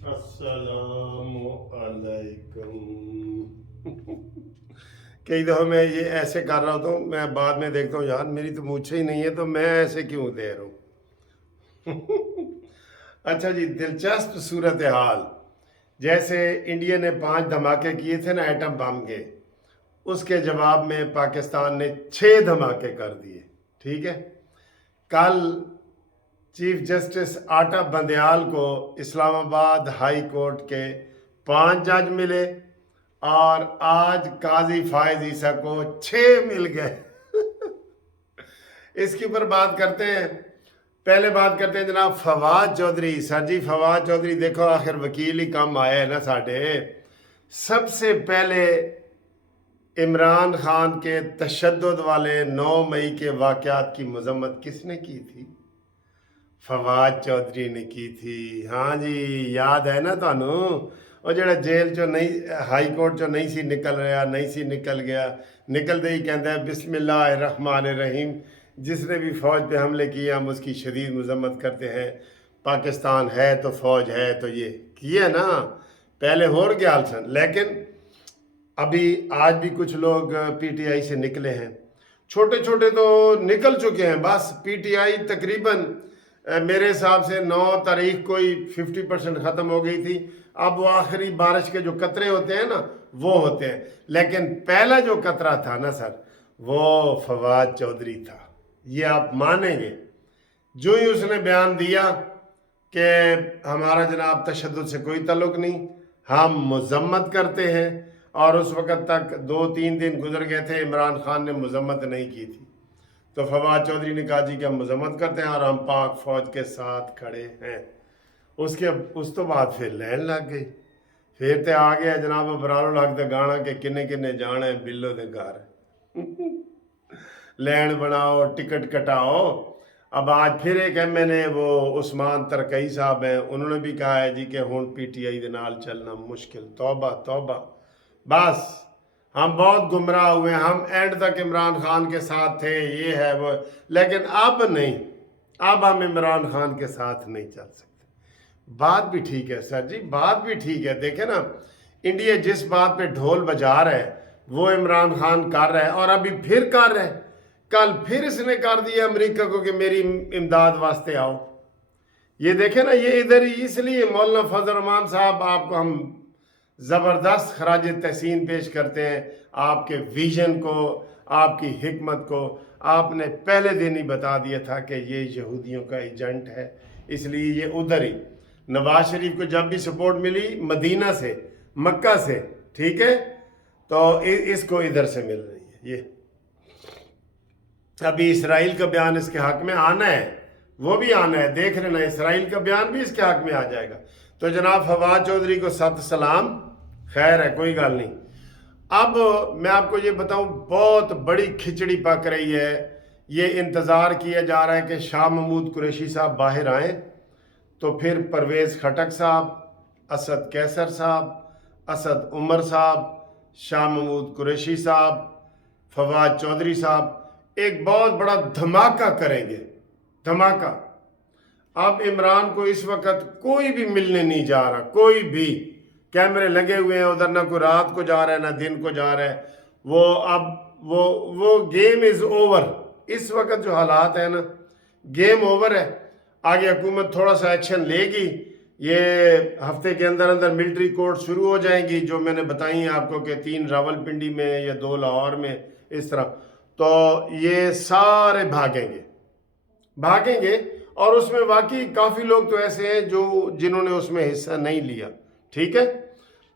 अस्सलामुअलैकुम। कई दफ़ा मैं ये ऐसे कर रहा होता हूँ, मैं बाद में देखता हूँ यार मेरी तो मूछें ही नहीं है, तो मैं ऐसे क्यों दे रहा हूँ। अच्छा जी, दिलचस्प सूरत हाल। जैसे इंडिया ने 5 धमाके किए थे ना एटम बम के, उसके जवाब में पाकिस्तान ने 6 धमाके कर दिए। ठीक है। कल चीफ जस्टिस आटा बंदयाल को इस्लामाबाद हाई कोर्ट के 5 जज मिले, और आज काजी फायज ईसा को 6 मिल गए। इसके ऊपर बात करते हैं। पहले बात करते हैं जनाब फवाद चौधरी। सर जी फवाद चौधरी देखो आखिर वकील ही कम आया है ना साढ़े। सबसे पहले इमरान खान के तशद्दुद वाले 9 मई के वाक़यात की मजम्मत किसने की थी? फवाद चौधरी ने की थी। हाँ जी, याद है ना थानू? ਉਹ ਜਿਹੜਾ ਜੇਲ੍ਹ ਚੋਂ ਨਹੀਂ, ਹਾਈ ਕੋਰਟ ਚੋਂ नहीं सी निकल रहा, नहीं सी निकल गया, निकलते ही कहता है बिस्मिल्लाहिर्रहमानिर्रहीम। जिसने भी फ़ौज पे हमले किए हम उसकी शदीद मजम्मत करते हैं। पाकिस्तान है तो फ़ौज है, तो ये किया ना पहले होर गया सन। लेकिन अभी आज भी कुछ लोग पीटीआई से निकले हैं। छोटे छोटे तो निकल चुके हैं। बस पीटीआई तकरीबन मेरे हिसाब से 9 तारीख को ही 50% ख़त्म हो गई थी। अब वो आखिरी बारिश के जो कतरे होते हैं ना वो होते हैं। लेकिन पहला जो कतरा था ना सर, वो फवाद चौधरी था। ये आप मानेंगे। जो ही उसने बयान दिया कि हमारा जनाब तशद्दुद से कोई ताल्लुक़ नहीं, हम मजम्मत करते हैं, और उस वक़्त तक 2-3 दिन गुजर गए थे, इमरान खान ने मजम्मत नहीं की थी। तो फवाद चौधरी ने कहा जी कि हम मजम्मत करते हैं और हम पाक फ़ौज के साथ खड़े हैं। उसके उस तो बाद फिर लैन लग गई। फिर तो आ गया जनाब बरालो हक दा गाना कि किन्ने किन्ने जाना है बिल्लो दे घर। लैन बनाओ, टिकट कटाओ। अब आज फिर एक एमएनए वो उस्मान तरकई साहब हैं, उन्होंने भी कहा है जी कि हुण पीटीआई दे नाल चलना मुश्किल। तौबा तौबा। बस हम बहुत गुमराह हुए, हम एंड तक इमरान खान के साथ थे, ये है वो। लेकिन अब नहीं, अब हम इमरान खान के साथ नहीं चल सकते। बात भी ठीक है सर जी, बात भी ठीक है। देखे ना, इंडिया जिस बात पे ढोल बजा रहा है वो इमरान खान कर रहा है, और अभी फिर कर रहा है। कल फिर इसने कर दिया अमेरिका को कि मेरी इमदाद वास्ते आओ। ये देखे ना, ये इधर ही। इसलिए मौलाना फजल रहमान साहब, आपको हम ज़बरदस्त खराज तहसीन पेश करते हैं। आपके विजन को, आपकी हिकमत को आपने पहले दिन ही बता दिया था कि ये यहूदियों का एजेंट है। इसलिए ये उधर ही नवाज शरीफ को जब भी सपोर्ट मिली मदीना से, मक्का से, ठीक है, तो इसको इधर से मिल रही है। ये अभी इसराइल का बयान इसके हक में आना है, वो भी आना है, देख लेना। इसराइल का बयान भी इसके हक में आ जाएगा। तो जनाब फवाद चौधरी को सत सलाम, खैर है, कोई गल नहीं। अब मैं आपको ये बताऊं, बहुत बड़ी खिचड़ी पक रही है। ये इंतज़ार किया जा रहा है कि शाह महमूद कुरैशी साहब बाहर आएँ, तो फिर परवेज़ खटक साहब, असद कैसर साहब, असद उमर साहब, शाह महमूद कुरैशी साहब, फवाद चौधरी साहब एक बहुत बड़ा धमाका करेंगे। धमाका। अब इमरान को इस वक्त कोई भी मिलने नहीं जा रहा, कोई भी। कैमरे लगे हुए हैं उधर, ना कोई रात को जा रहा है ना दिन को जा रहा है। वो अब वो गेम इज़ ओवर। इस वक्त जो हालात है ना, गेम ओवर है। आगे हुकूमत थोड़ा सा एक्शन लेगी। ये हफ्ते के अंदर अंदर मिलिट्री कोर्ट शुरू हो जाएंगी, जो मैंने बताई हैं आपको कि 3 रावलपिंडी में या 2 लाहौर में, इस तरह। तो ये सारे भागेंगे भागेंगे। और उसमें वाकई काफ़ी लोग तो ऐसे हैं जो जिन्होंने उसमें हिस्सा नहीं लिया। ठीक है,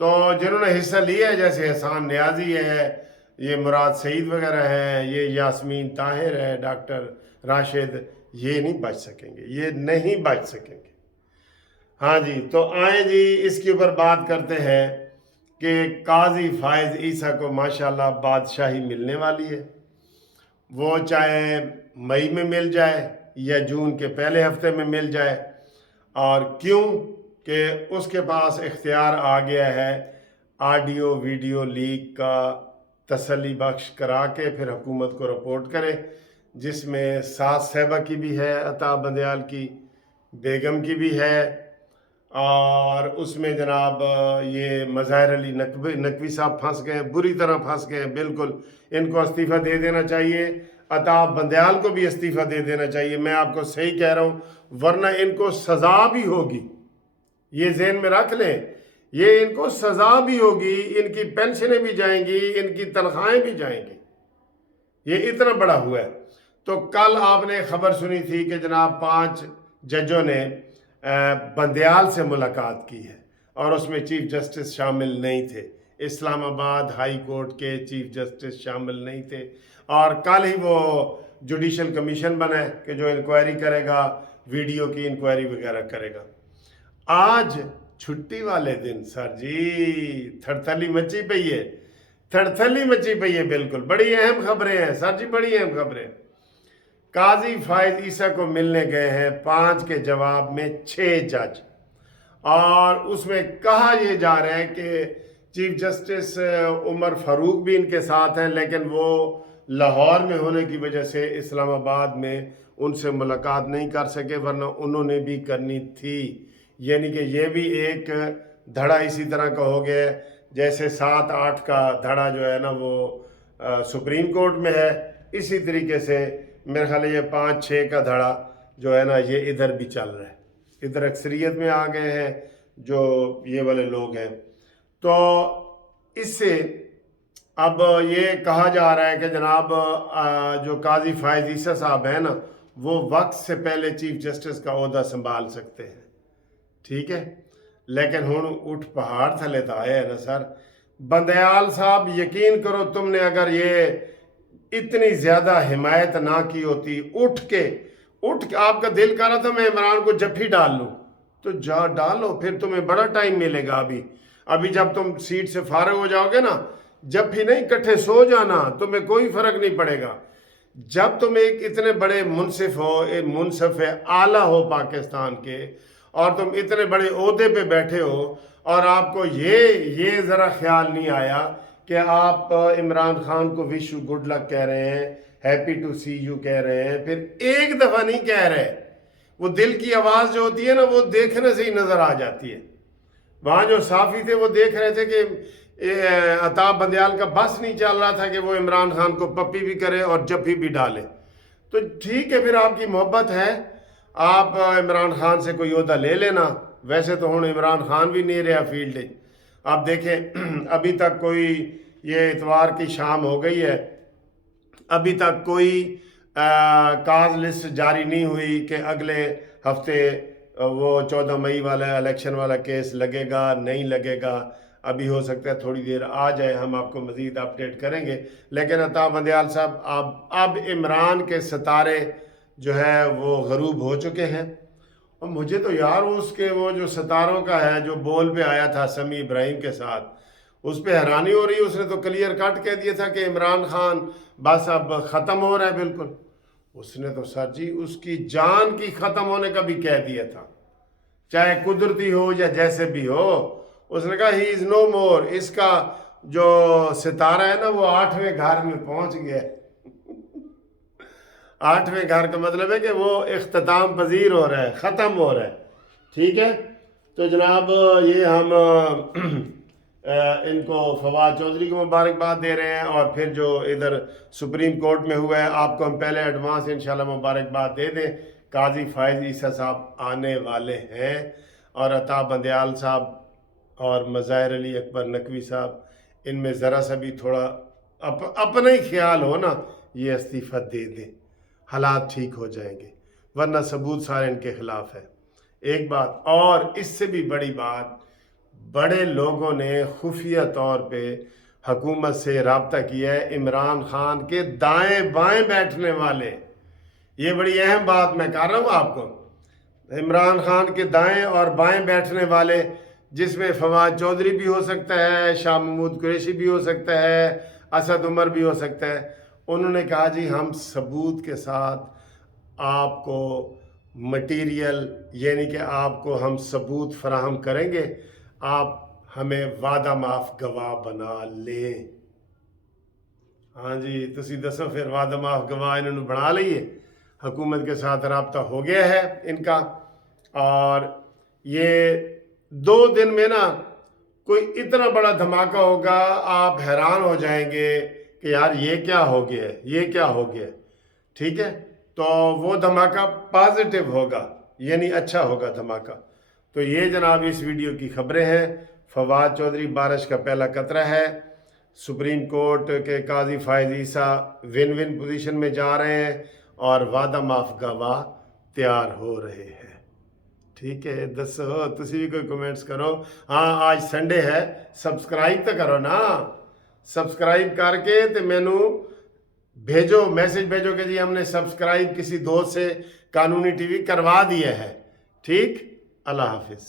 तो जिन्होंने हिस्सा लिया है, जैसे एहसान न्याजी है, ये मुराद सईद वगैरह है, ये यास्मीन ताहिर है, डॉक्टर राशिद, ये नहीं बच सकेंगे, ये नहीं बच सकेंगे। हाँ जी, तो आए जी इसके ऊपर बात करते हैं कि काजी फायज ईसा को माशाल्लाह बादशाही मिलने वाली है। वो चाहे मई में मिल जाए या जून के पहले हफ्ते में मिल जाए। और क्यों? कि उसके पास इख्तियार आ गया है ऑडियो वीडियो लीक का तसल्ली बख्श करा के फिर हुकूमत को रिपोर्ट करे, जिसमें सास साहिबा की भी है, अता बंदयाल की, बेगम की भी है, اور اس میں جناب یہ مظاہر علی نقوی صاحب پھنس گئے، بری طرح پھنس گئے بالکل. ان کو استعفیٰ دے دینا چاہیے. عطا بندیال کو بھی استعفیٰ دے دینا چاہیے. میں آپ کو صحیح کہہ رہا ہوں، ورنہ ان کو سزا بھی ہوگی. یہ ذہن میں رکھ لیں، یہ ان کو سزا بھی ہوگی، ان کی پینشنیں بھی جائیں گی، ان کی تنخواہیں بھی جائیں گی. یہ اتنا بڑا ہوا ہے. تو کل آپ نے خبر سنی تھی کہ جناب 5 ججوں نے بندیال سے ملاقات کی ہے، اور اس میں چیف جسٹس شامل نہیں تھے. اسلام آباد ہائی کورٹ کے چیف جسٹس شامل نہیں تھے. اور کل ہی وہ جوڈیشل کمیشن بنا ہے کہ جو انکوائری کرے گا، ویڈیو کی انکوائری وغیرہ کرے گا. آج چھٹی والے دن سر جی تھڑتھلی مچی پئی ہے، تھڑتھلی مچی پئی ہے. بالکل بڑی اہم خبریں ہیں سر جی، بڑی اہم خبریں. قاضی فائز عیسیٰ کو ملنے گئے ہیں 5 کے جواب میں 6 جج، اور اس میں کہا یہ جا رہا ہے کہ چیف جسٹس عمر فاروق بھی ان کے ساتھ ہیں، لیکن وہ لاہور میں ہونے کی وجہ سے اسلام آباد میں ان سے ملاقات نہیں کر سکے، ورنہ انہوں نے بھی کرنی تھی. یعنی کہ یہ بھی ایک دھڑا اسی طرح کا ہو گیا ہے جیسے 7-8 کا دھڑا جو ہے نا وہ سپریم کورٹ میں ہے. اسی طریقے سے میرے خیال ہے یہ 5-6 کا دھڑا جو ہے نا یہ ادھر بھی چل رہا ہے. ادھر اکثریت میں آ گئے ہیں جو یہ والے لوگ ہیں. تو اس سے اب یہ کہا جا رہا ہے کہ جناب جو قاضی فائز عیسیٰ صاحب ہیں نا، وہ وقت سے پہلے چیف جسٹس کا عہدہ سنبھال سکتے ہیں. ٹھیک ہے، لیکن ہن اٹھ پہاڑ تھلے تو آئے ہے نا سر. بندیال صاحب یقین کرو، تم نے اگر یہ اتنی زیادہ حمایت نہ کی ہوتی، اٹھ کے آپ کا دل کر رہا تھا میں عمران کو جب ہی ڈال لوں، تو جا ڈالو. پھر تمہیں بڑا ٹائم ملے گا. ابھی جب تم سیٹ سے فارغ ہو جاؤ گے نا، جب بھی نہیں کٹھے سو جانا، تمہیں کوئی فرق نہیں پڑے گا. جب تم ایک اتنے بڑے منصف اعلیٰ ہو پاکستان کے، اور تم اتنے بڑے عہدے پہ بیٹھے ہو، اور آپ کو یہ ذرا خیال نہیں آیا کہ آپ عمران خان کو وش یو گڈ لک کہہ رہے ہیں، ہیپی ٹو سی یو کہہ رہے ہیں، پھر ایک دفعہ نہیں کہہ رہے. وہ دل کی آواز جو ہوتی ہے نا، وہ دیکھنے سے ہی نظر آ جاتی ہے. وہاں جو صحافی تھے وہ دیکھ رہے تھے کہ عطا بندیال کا بس نہیں چل رہا تھا کہ وہ عمران خان کو پپی بھی کرے اور جفی بھی ڈالے. تو ٹھیک ہے، پھر آپ کی محبت ہے، آپ عمران خان سے کوئی عہدہ لے لینا. ویسے تو ہوں عمران خان بھی نہیں رہا فیلڈ. آپ دیکھیں ابھی تک کوئی، یہ اتوار کی شام ہو گئی ہے، ابھی تک کوئی کاز لسٹ جاری نہیں ہوئی کہ اگلے ہفتے وہ 14 مئی والا الیکشن والا کیس لگے گا نہیں لگے گا. ابھی ہو سکتا ہے تھوڑی دیر آ جائے، ہم آپ کو مزید اپڈیٹ کریں گے. لیکن عطا بندیال صاحب اب عمران کے ستارے جو ہے وہ غروب ہو چکے ہیں. اور مجھے تو یار اس کے وہ جو ستاروں کا ہے جو بول پہ آیا تھا سمیع ابراہیم کے ساتھ، اس پہ حیرانی ہو رہی. اس نے تو کلیئر کٹ کہہ دیا تھا کہ عمران خان بس اب ختم ہو رہا ہے. بالکل اس نے تو سر جی اس کی جان کی ختم ہونے کا بھی کہہ دیا تھا، چاہے قدرتی ہو یا جیسے بھی ہو. اس نے کہا ہی از نو مور. اس کا جو ستارہ ہے نا وہ 8ویں گھر میں پہنچ گیا. 8ویں گھر کا مطلب ہے کہ وہ اختتام پذیر ہو رہا ہے، ختم ہو رہا ہے. ٹھیک ہے، تو جناب یہ ہم ان کو فواد چودھری کو مبارکباد دے رہے ہیں، اور پھر جو ادھر سپریم کورٹ میں ہوا ہے آپ کو ہم پہلے ایڈوانس انشاءاللہ مبارکباد دے دیں. قاضی فائز عیسیٰ صاحب آنے والے ہیں، اور عطا بندیال صاحب اور مظاہر علی اکبر نقوی صاحب، ان میں ذرا سا بھی تھوڑا اپنا ہی خیال ہو نا، یہ استعفیٰ دے دیں، حالات ٹھیک ہو جائیں گے. ورنہ ثبوت سارے ان کے خلاف ہے. ایک بات اور اس سے بھی بڑی بات، بڑے لوگوں نے خفیہ طور پہ حکومت سے رابطہ کیا ہے. عمران خان کے دائیں بائیں بیٹھنے والے، یہ بڑی اہم بات میں کر رہا ہوں آپ کو، عمران خان کے دائیں اور بائیں بیٹھنے والے، جس میں فواد چودھری بھی ہو سکتا ہے، شاہ محمود قریشی بھی ہو سکتا ہے، اسد عمر بھی ہو سکتا ہے. انہوں نے کہا جی ہم ثبوت کے ساتھ آپ کو مٹیریل، یعنی کہ آپ کو ہم ثبوت فراہم کریں گے، آپ ہمیں وعدہ معاف گواہ بنا لیں. ہاں جی تسی دسو پھر وعدہ معاف گواہ انہوں نے بنا لئیے. حکومت کے ساتھ رابطہ ہو گیا ہے ان کا، اور یہ 2 दिन में ना कोई इतना बड़ा धमाका होगा, आप हैरान हो जाएंगे कि यार ये क्या हो गया है, ये क्या हो गया है। ठीक है, तो वो धमाका पॉजिटिव होगा, यानी अच्छा होगा धमाका। तो ये जनाब इस वीडियो की खबरें हैं। फवाद चौधरी बारिश का पहला कतरा है। सुप्रीम कोर्ट के काजी फायद ईसा विन विन पोजीशन में जा रहे हैं और वादा माफ गवाह तैयार हो रहे हैं। ठीक है, दसो तुसी भी कोई कमेंट्स करो। हाँ, आज संडे है, सब्सक्राइब तो करो ना। सब्सक्राइब करके तो मैनू भेजो, मैसेज भेजो कि जी हमने सब्सक्राइब किसी दोस्त से कानूनी टीवी करवा दिया है। ठीक, अल्लाह हाफिज़।